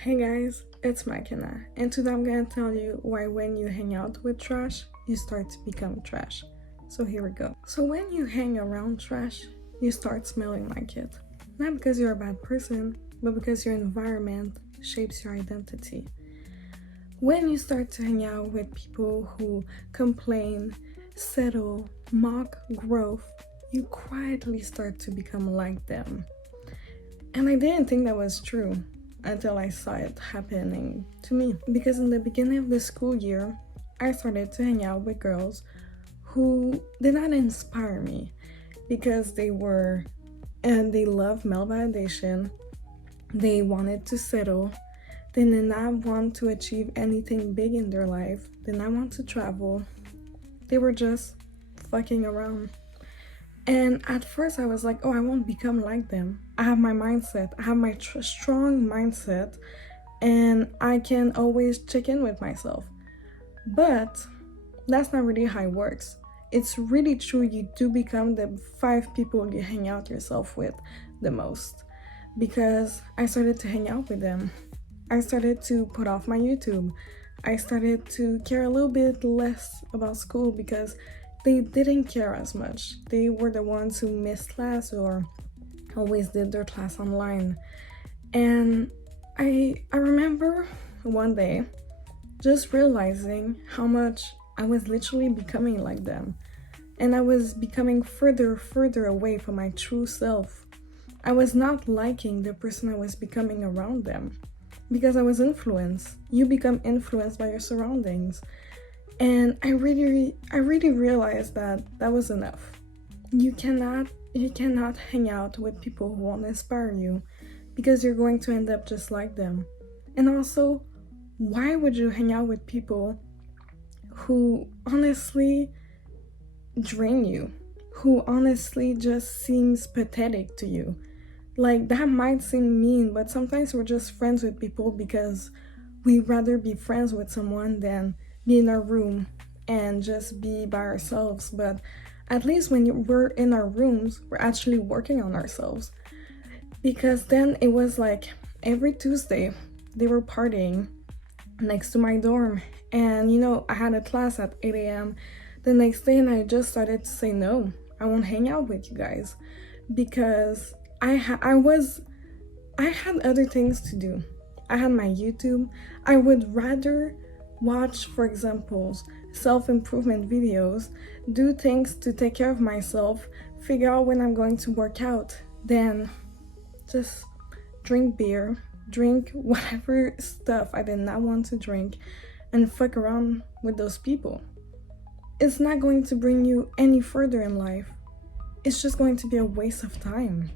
Hey guys, it's McKenna, and today I'm gonna tell you why when you hang out with trash, you start to become trash. So here we go. So when you hang around trash, you start smelling like it. Not because you're a bad person, but because your environment shapes your identity. When you start to hang out with people who complain, settle, mock growth, you quietly start to become like them. And I didn't think that was true until I saw it happening to me. Because in the beginning of the school year, I started to hang out with girls who did not inspire me because they loved male validation, they wanted to settle, they did not want to achieve anything big in their life, did not want to travel. They were just fucking around. And at first I was like, oh, I won't become like them. I have my mindset. I have my strong mindset and I can always check in with myself. But that's not really how it works. It's really true you do become the 5 people you hang out yourself with the most. Because I started to hang out with them. I started to put off my YouTube. I started to care a little bit less about school because they didn't care as much. They were the ones who missed class or always did their class online. And I remember one day just realizing how much I was literally becoming like them. And I was becoming further away from my true self. I was not liking the person I was becoming around them because I was influenced. You become influenced by your surroundings. And I really realized that was enough. You cannot hang out with people who won't inspire you because you're going to end up just like them. And also, why would you hang out with people who honestly drain you, who honestly just seems pathetic to you? Like, that might seem mean, but sometimes we're just friends with people because we'd rather be friends with someone than be in our room and just be by ourselves. But at least when we're in our rooms, we're actually working on ourselves. Because then it was like every Tuesday they were partying next to my dorm, and I had a class at 8 a.m. the next day, and I just started to say no, I won't hang out with you guys because I had other things to do. I had my YouTube. I would rather watch, for example, self-improvement videos, do things to take care of myself, figure out when I'm going to work out, than just drink beer, drink whatever stuff I did not want to drink, and fuck around with those people. It's not going to bring you any further in life. It's just going to be a waste of time.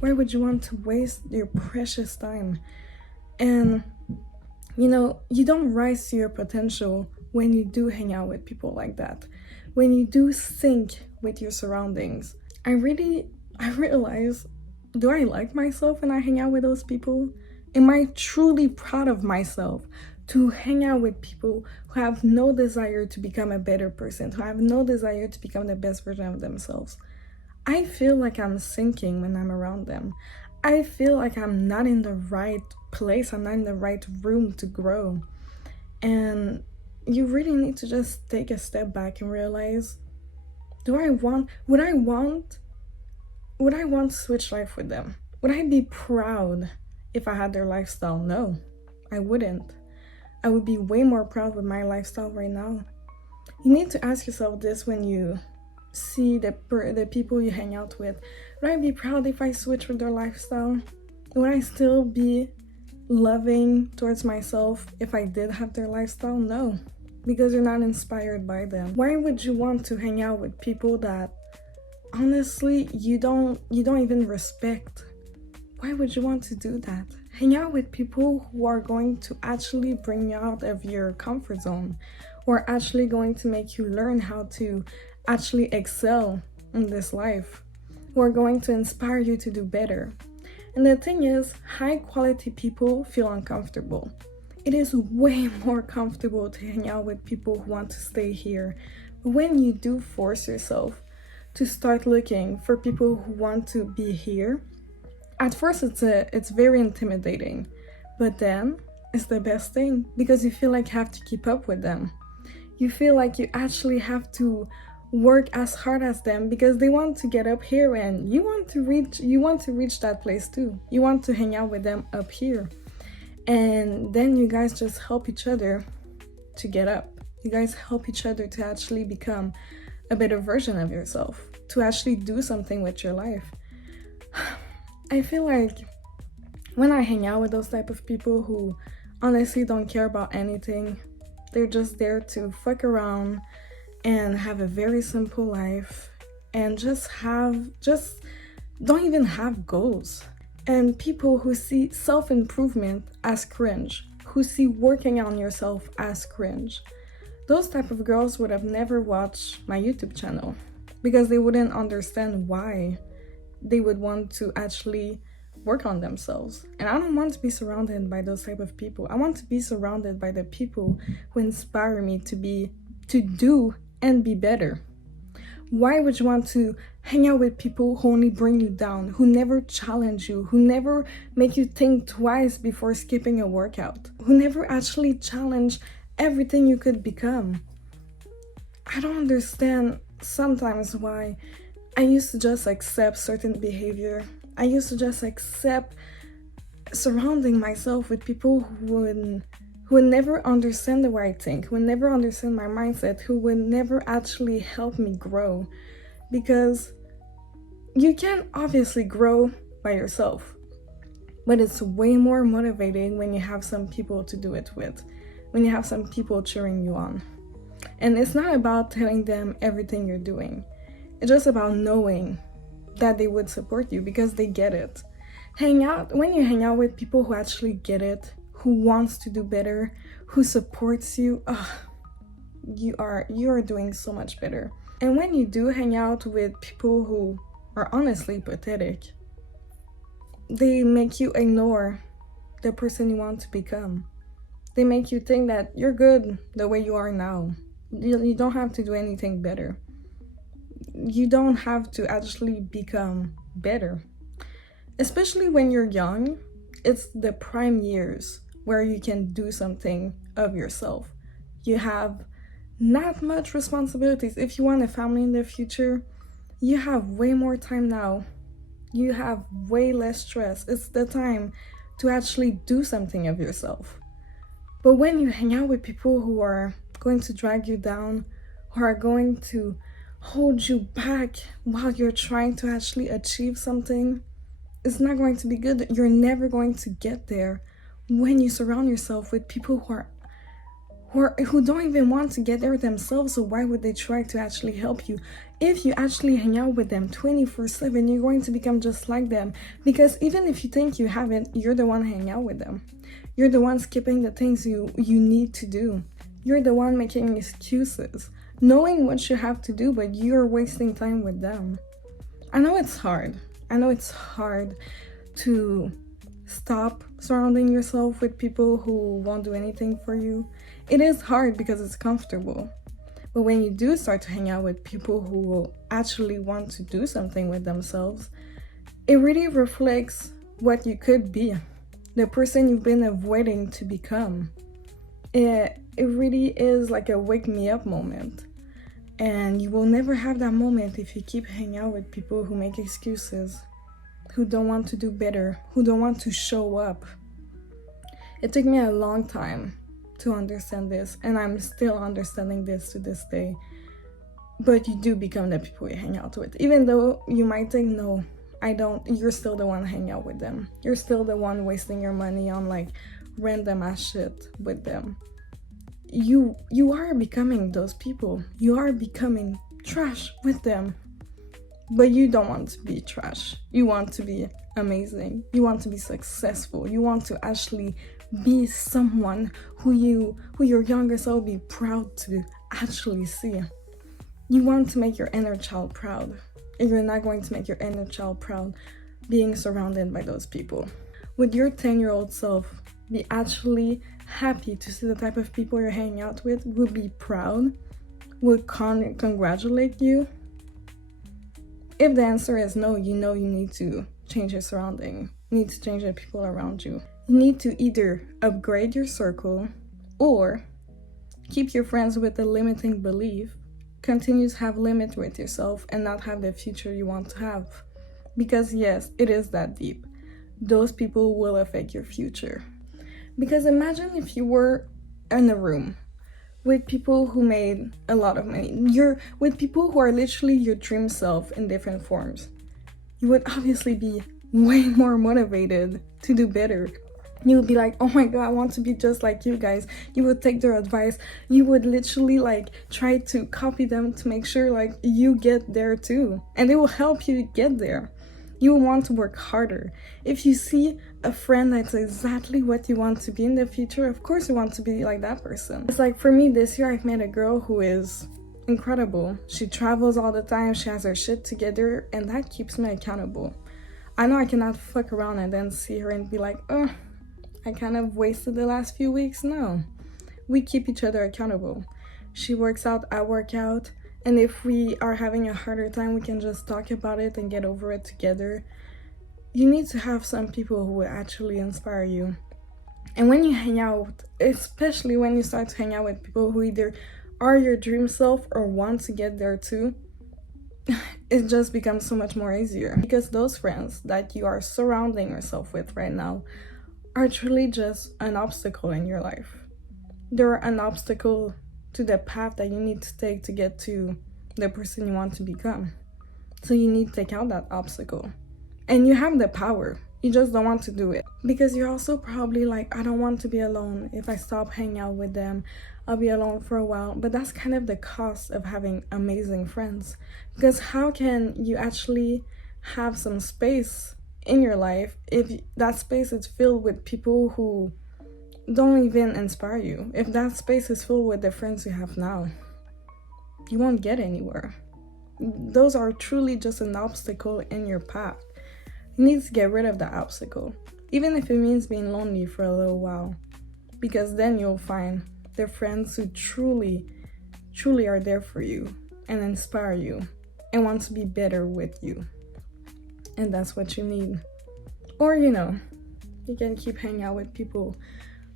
Why would you want to waste your precious time? And you don't rise to your potential when you do hang out with people like that. When you do sync with your surroundings. I realize, do I like myself when I hang out with those people? Am I truly proud of myself to hang out with people who have no desire to become a better person, who have no desire to become the best version of themselves? I feel like I'm sinking when I'm around them. I feel like I'm not in the right place, I'm not in the right room to grow. And you really need to just take a step back and realize, would I want to switch life with them? Would I be proud if I had their lifestyle? No, I wouldn't. I would be way more proud with my lifestyle right now. You need to ask yourself this when you see the people you hang out with. Would I be proud if I switch with their lifestyle? Would I still be loving towards myself if I did have their lifestyle? No, because you're not inspired by them. Why would you want to hang out with people that honestly you don't even respect? Why would you want to do that? Hang out with people who are going to actually bring you out of your comfort zone, or actually going to make you learn how to actually excel in this life, who are going to inspire you to do better. And the thing is, high quality people feel uncomfortable. It is way more comfortable to hang out with people who want to stay here. But when you do force yourself to start looking for people who want to be here, at first it's very intimidating. But then it's the best thing because you feel like you have to keep up with them. You feel like you actually have to work as hard as them because they want to get up here and you want to reach that place too. You want to hang out with them up here. And then you guys just help each other to get up. You guys help each other to actually become a better version of yourself, to actually do something with your life. I feel like when I hang out with those type of people who honestly don't care about anything, they're just there to fuck around and have a very simple life and just don't even have goals. And people who see self-improvement as cringe, who see working on yourself as cringe. Those type of girls would have never watched my YouTube channel because they wouldn't understand why they would want to actually work on themselves. And I don't want to be surrounded by those type of people. I want to be surrounded by the people who inspire me to do and be better. Why would you want to hang out with people who only bring you down, who never challenge you, who never make you think twice before skipping a workout, who never actually challenge everything you could become? I don't understand sometimes why I used to just accept certain behavior. I used to just accept surrounding myself with people who would never understand the way I think, who would never understand my mindset, who would never actually help me grow. Because you can obviously grow by yourself, but it's way more motivating when you have some people to do it with, when you have some people cheering you on. And it's not about telling them everything you're doing. It's just about knowing that they would support you because they get it. When you hang out with people who actually get it, who wants to do better, who supports you, you are doing so much better. And when you do hang out with people who are honestly pathetic, they make you ignore the person you want to become. They make you think that you're good the way you are now. You don't have to do anything better. You don't have to actually become better. Especially when you're young, it's the prime years where you can do something of yourself. You have not much responsibilities. If you want a family in the future, you have way more time now. You have way less stress. It's the time to actually do something of yourself. But when you hang out with people who are going to drag you down, who are going to hold you back while you're trying to actually achieve something, it's not going to be good. You're never going to get there when you surround yourself with people who don't even want to get there themselves. So why would they try to actually help you? If you actually hang out with them 24/7, you're going to become just like them. Because even if you think you haven't, you're the one hanging out with them. You're the one skipping the things you need to do. You're the one making excuses, knowing what you have to do, but you're wasting time with them. I know it's hard. I know it's hard to stop surrounding yourself with people who won't do anything for you. It is hard because it's comfortable. But when you do start to hang out with people who will actually want to do something with themselves, it really reflects what you could be, the person you've been avoiding to become. It really is like a wake me up moment. And you will never have that moment if you keep hanging out with people who make excuses, who don't want to do better, who don't want to show up. It took me a long time to understand this, and I'm still understanding this to this day. But you do become the people you hang out with. Even though you might think, no, I don't, you're still the one hanging out with them. You're still the one wasting your money on like random ass shit with them. You are becoming those people. You are becoming trash with them. But you don't want to be trash. You want to be amazing. You want to be successful. You want to actually be someone who your younger self will be proud to actually see. You want to make your inner child proud. And you're not going to make your inner child proud being surrounded by those people. Would your 10-year-old self be actually happy to see the type of people you're hanging out with? Would be proud? Would congratulate you? If the answer is no, you know you need to change your surrounding. You need to change the people around you. You need to either upgrade your circle or keep your friends with a limiting belief, continue to have limit with yourself and not have the future you want to have. Because yes, it is that deep. Those people will affect your future. Because imagine if you were in a room with people who made a lot of money. You're with people who are literally your dream self in different forms. You would obviously be way more motivated to do better. You would be like, oh my god, I want to be just like you guys. You would take their advice. You would literally like try to copy them to make sure like you get there too. And they will help you get there. You will want to work harder. If you see a friend that's exactly what you want to be in the future, of course you want to be like that person. It's like for me this year, I've met a girl who is incredible. She travels all the time, she has her shit together, and that keeps me accountable. I know I cannot fuck around and then see her and be like, oh, I kind of wasted the last few weeks. No, we keep each other accountable. She works out, I work out. And if we are having a harder time, we can just talk about it and get over it together. You need to have some people who will actually inspire you. And when you hang out, especially when you start to hang out with people who either are your dream self or want to get there too, it just becomes so much more easier. Because those friends that you are surrounding yourself with right now are truly just an obstacle in your life. They're an obstacle to the path that you need to take to get to the person you want to become. So you need to take out that obstacle. And you have the power. You just don't want to do it. Because you're also probably like, I don't want to be alone. If I stop hanging out with them, I'll be alone for a while. But that's kind of the cost of having amazing friends. Because how can you actually have some space in your life if that space is filled with people who don't even inspire you? If that space is filled with the friends you have now, you won't get anywhere. Those are truly just an obstacle in your path. You need to get rid of that obstacle, even if it means being lonely for a little while, because then you'll find the friends who truly are there for you and inspire you and want to be better with you. And that's what you need. Or you can keep hanging out with people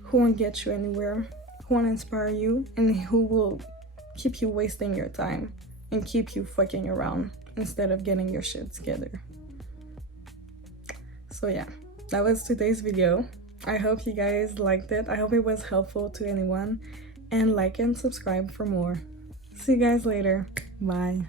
who won't get you anywhere, who won't inspire you, and who will keep you wasting your time and keep you fucking around instead of getting your shit together. So yeah, that was today's video. I hope you guys liked it. I hope it was helpful to anyone, and like and subscribe for more. See you guys later. Bye.